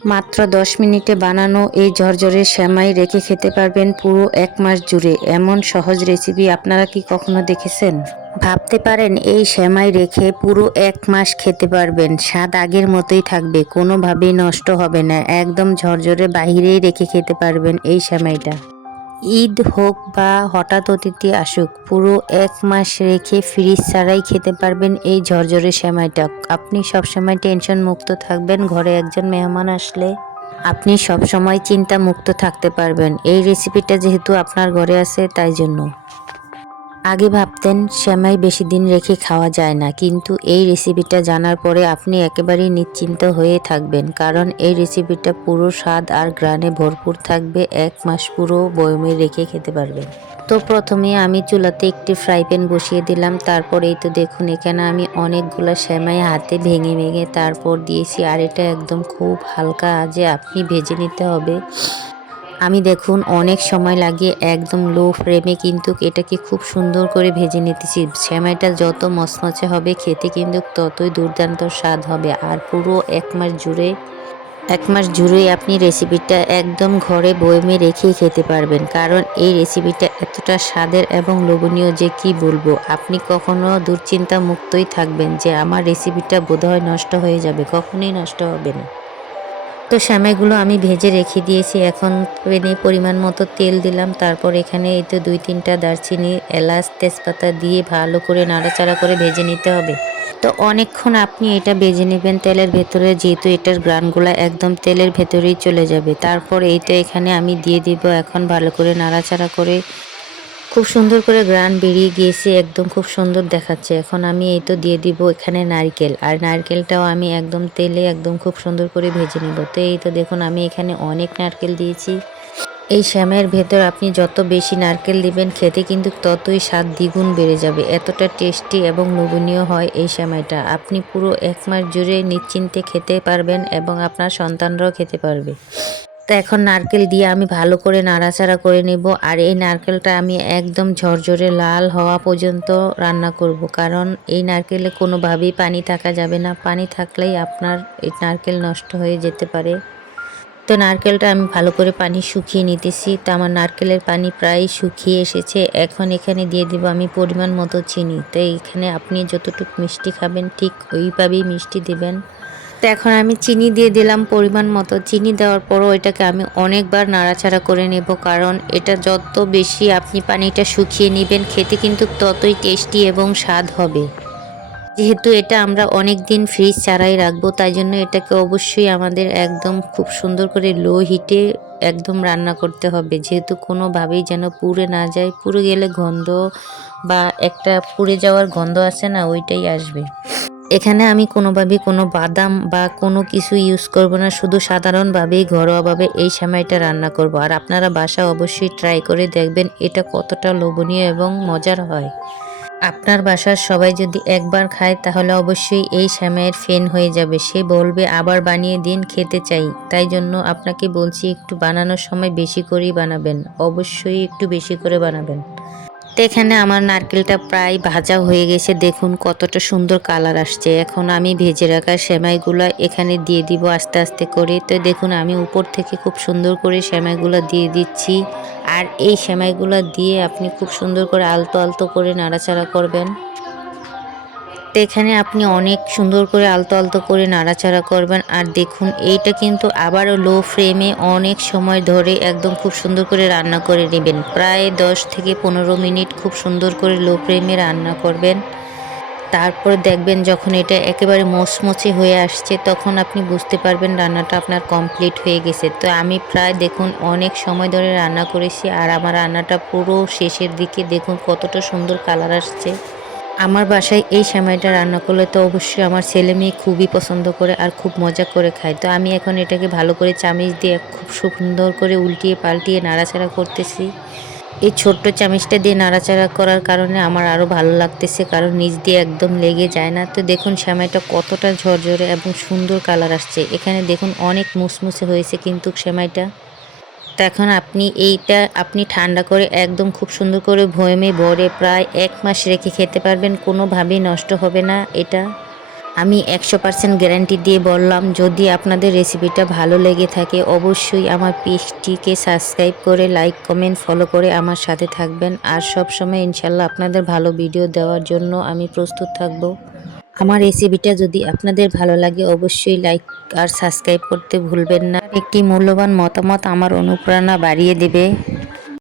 মাত্র 10 মিনিটে বানানো এই ঝরঝরে সেমাই রেখে খেতে পারবেন পুরো 1 মাস জুড়ে। এমন সহজ রেসিপি আপনারা কি কখনো দেখেছেন? ভাবতে পারেন এই সেমাই রেখে পুরো 1 মাস খেতে পারবেন। স্বাদ আগের মতোই থাকবে, কোনোভাবেই নষ্ট হবে না। একদম ঝরঝরে বাহিরেই রেখে খেতে পারবেন এই সেমাইটা। ঈদ হোক বা হঠাৎ অতিথি আসুক, পুরো 1 মাস রেখে ফ্রিজ ছাড়াই খেতে পারবেন এই ঝরঝরে সেমাইটা। আপনি সবসময় টেনশন মুক্ত থাকবেন। ঘরে একজন মেহমান আসলে আপনি সবসময় চিন্তা মুক্ত থাকতে পারবেন। এই রেসিপিটা যেহেতু আপনার ঘরে আছে তাই জন্য। আগে ভাবতেন সেমাই বেশি দিন রেখে খাওয়া যায় না, কিন্তু এই রেসিপিটা জানার পরে আপনি একেবারেই নিশ্চিন্ত হয়ে থাকবেন, কারণ এই রেসিপিটা পুরো স্বাদ আর ঘ্রাণে ভরপুর থাকবে। 1 মাস পুরো বয়মে রেখে খেতে পারবেন। তো প্রথমে আমি চুলাতে একটি ফ্রাই প্যান বসিয়ে দিলাম। তারপর এই তো দেখুন এখানে আমি অনেকগুলো সেমাই হাতে ভেঙে ভেঙে তারপর দিয়েছি, আর এটা একদম খুব হালকা আঁচে আপনি ভেজে নিতে হবে। আমি দেখুন অনেক সময় লাগিয়ে একদম লো ফ্লেমে কিন্তু এটাকে খুব সুন্দর করে ভেজে নিতেছি। সেমাইটা যত মচমচে হবে খেতে কিন্তু ততই দুর্দান্ত স্বাদ হবে। আর পুরো 1 মাস জুড়েই আপনি রেসিপিটা একদম ঘরে বয়মে রেখেই খেতে পারবেন, কারণ এই রেসিপিটা এতটা স্বাদের এবং লোভনীয় যে কি বলবো। আপনি কখনো দুশ্চিন্তা মুক্তই থাকবেন যে আমার রেসিপিটা বোধহয় নষ্ট হয়ে যাবে, কখনোই নষ্ট হবে না। তো সেমাইগুলো আমি ভেজে রেখে দিয়েছি। এখন প্যানে পরিমাণ মতো তেল দিলাম। তারপর এখানে এই তো 2-3টা দারচিনি, এলাচ, তেজপাতা দিয়ে ভালো করে নাড়াচাড়া করে ভেজে নিতে হবে। তো অনেকক্ষণ আপনি এটা ভেজে নেবেন তেলের ভেতরে, যেহেতু এটার ঘ্রাণগুলো একদম তেলের ভেতরেই চলে যাবে। তারপর এই তো এখানে আমি দিয়ে দিব, এখন ভালো করে নাড়াচাড়া করে খুব সুন্দর করে ঘ্রাণ বেরিয়ে গিয়েছে, একদম খুব সুন্দর দেখাচ্ছে। এখন আমি এই তো দিয়ে দিব এখানে নারকেল, আর নারকেলটাও আমি একদম তেলে একদম খুব সুন্দর করে ভেজে নেব। তো এই তো দেখুন আমি এখানে অনেক নারকেল দিয়েছি। এই সেমাইয়ের ভেতর আপনি যত বেশি নারকেল দিবেন খেতে কিন্তু ততই স্বাদ দ্বিগুণ বেড়ে যাবে। এতটা টেস্টি এবং লোভনীয় হয় এই সেমাইটা। আপনি পুরো 1 মাস জুড়ে নিশ্চিন্তে খেতে পারবেন এবং আপনার সন্তানরাও খেতে পারবে। তো এখন নারকেল দিয়ে আমি ভালো করে নাড়াচাড়া করে নেব, আর এই নারকেলটা আমি একদম ঝরঝরে লাল হওয়া পর্যন্ত রান্না করব, কারণ এই নারকেলে কোনোভাবেই পানি থাকা যাবে না। পানি থাকলেই আপনার এই নারকেল নষ্ট হয়ে যেতে পারে। তো নারকেলটা আমি ভালো করে পানি শুকিয়ে নিতেছি। তো আমার নারকেলের পানি প্রায় শুকিয়ে এসেছে। এখন এখানে দিয়ে দিব আমি পরিমাণ মতো চিনি। তো এইখানে আপনি যতটুকু মিষ্টি খাবেন ঠিক ওইভাবেই মিষ্টি দিবেন। তো এখন আমি চিনি দিয়ে দিলাম পরিমাণ মতো। চিনি দেওয়ার পরও এটাকে আমি অনেকবার নাড়াচাড়া করে নেব, কারণ এটা যত বেশি আপনি পানিটা শুকিয়ে নেবেন খেতে কিন্তু ততই টেস্টি এবং স্বাদ হবে। যেহেতু এটা আমরা অনেক দিন ফ্রিজ ছাড়াই রাখবো, তাই জন্য এটাকে অবশ্যই আমাদের একদম খুব সুন্দর করে লো হিটে একদম রান্না করতে হবে, যেহেতু কোনোভাবেই যেন পুড়ে না যায়। পুড়ে গেলে গন্ধ বা একটা পুড়ে যাওয়ার গন্ধ আছে না, ওইটাই আসবে। এখানে আমি কোনোভাবেই কোনো বাদাম বা কোনো কিছু ইউজ করব না, শুধু সাধারণভাবেই ঘরোয়াভাবে এই সেমাইটা রান্না করব। আর আপনারা বাসায় অবশ্যই ট্রাই করে দেখবেন এটা কতটা লোভনীয় এবং মজার হয়। আপনার বাসার সবাই যদি একবার খায় তাহলে অবশ্যই এই সেমাইয়ের ফ্যান হয়ে যাবে। সে বলবে আবার বানিয়ে দিন, খেতে চাই। তাই জন্য আপনাকে বলছি একটু বানানোর সময় বেশি করেই বানাবেন, অবশ্যই একটু বেশি করে বানাবেন। তো এখানে আমার নারকেলটা প্রায় ভাজা হয়ে গেছে, দেখুন কতটা সুন্দর কালার আসছে। এখন আমি ভেজে রাখা সেমাইগুলো এখানে দিয়ে দিব আস্তে আস্তে করে। তো দেখুন আমি উপর থেকে খুব সুন্দর করে সেমাইগুলো দিয়ে দিচ্ছি, আর এই সেমাইগুলো দিয়ে আপনি খুব সুন্দর করে আলতো আলতো করে নাড়াচাড়া করবেন। তো এখানে আপনি অনেক সুন্দর করে আলতো আলতো করে নাড়াচাড়া করবেন। আর দেখুন এইটা কিন্তু আবারও লো ফ্লেমে অনেক সময় ধরে একদম খুব সুন্দর করে রান্না করে নেবেন। প্রায় 10 থেকে 15 মিনিট খুব সুন্দর করে লো ফ্লেমে রান্না করবেন। তারপর দেখবেন যখন এটা একেবারে মচমচে হয়ে আসছে, তখন আপনি বুঝতে পারবেন রান্নাটা আপনার কমপ্লিট হয়ে গেছে। তো আমি প্রায় দেখুন অনেক সময় ধরে রান্না করেছি, আর আমার রান্নাটা পুরো শেষের দিকে দেখুন কতটা সুন্দর কালার আসছে। আমার বাসায় এই সেমাইটা রান্না করলে তো অবশ্যই আমার ছেলে মেয়ে খুবই পছন্দ করে আর খুব মজা করে খায়। তো আমি এখন এটাকে ভালো করে চামিচ দিয়ে খুব সুন্দর করে উল্টিয়ে পাল্টিয়ে নাড়াচাড়া করতেছি। এই ছোট্ট চামিচটা দিয়ে নাড়াচাড়া করার কারণে আমার আরও ভালো লাগতেছে, কারণ নিচ দিয়ে একদম লেগে যায় না। তো দেখুন সেমাইটা কতটা ঝরঝরে এবং সুন্দর কালার আসছে। এখানে দেখুন অনেক মুসমুসে হয়েছে কিন্তু সেমাইটা। তো এখন আপনি ঠান্ডা করে একদম খুব সুন্দর করে বয়মে ভরে প্রায় 1 মাস রেখে খেতে পারবেন, কোনোভাবেই নষ্ট হবে না এটা। আমি 100% গ্যারান্টি দিয়ে বললাম। যদি আপনাদের রেসিপিটা ভালো লেগে থাকে অবশ্যই আমার পেজটিকে সাবস্ক্রাইব করে লাইক কমেন্ট ফলো করে আমার সাথে থাকবেন। আর সব সময় ইনশাল্লাহ আপনাদের ভালো ভিডিও দেওয়ার জন্য আমি প্রস্তুত থাকব। আমার রেসিপিটা যদি আপনাদের ভালো লাগে অবশ্যই লাইক আর সাবস্ক্রাইব করতে ভুলবেন না। একটি মূল্যবান মতামত আমার অনুপ্রেরণা বাড়িয়ে দেবে।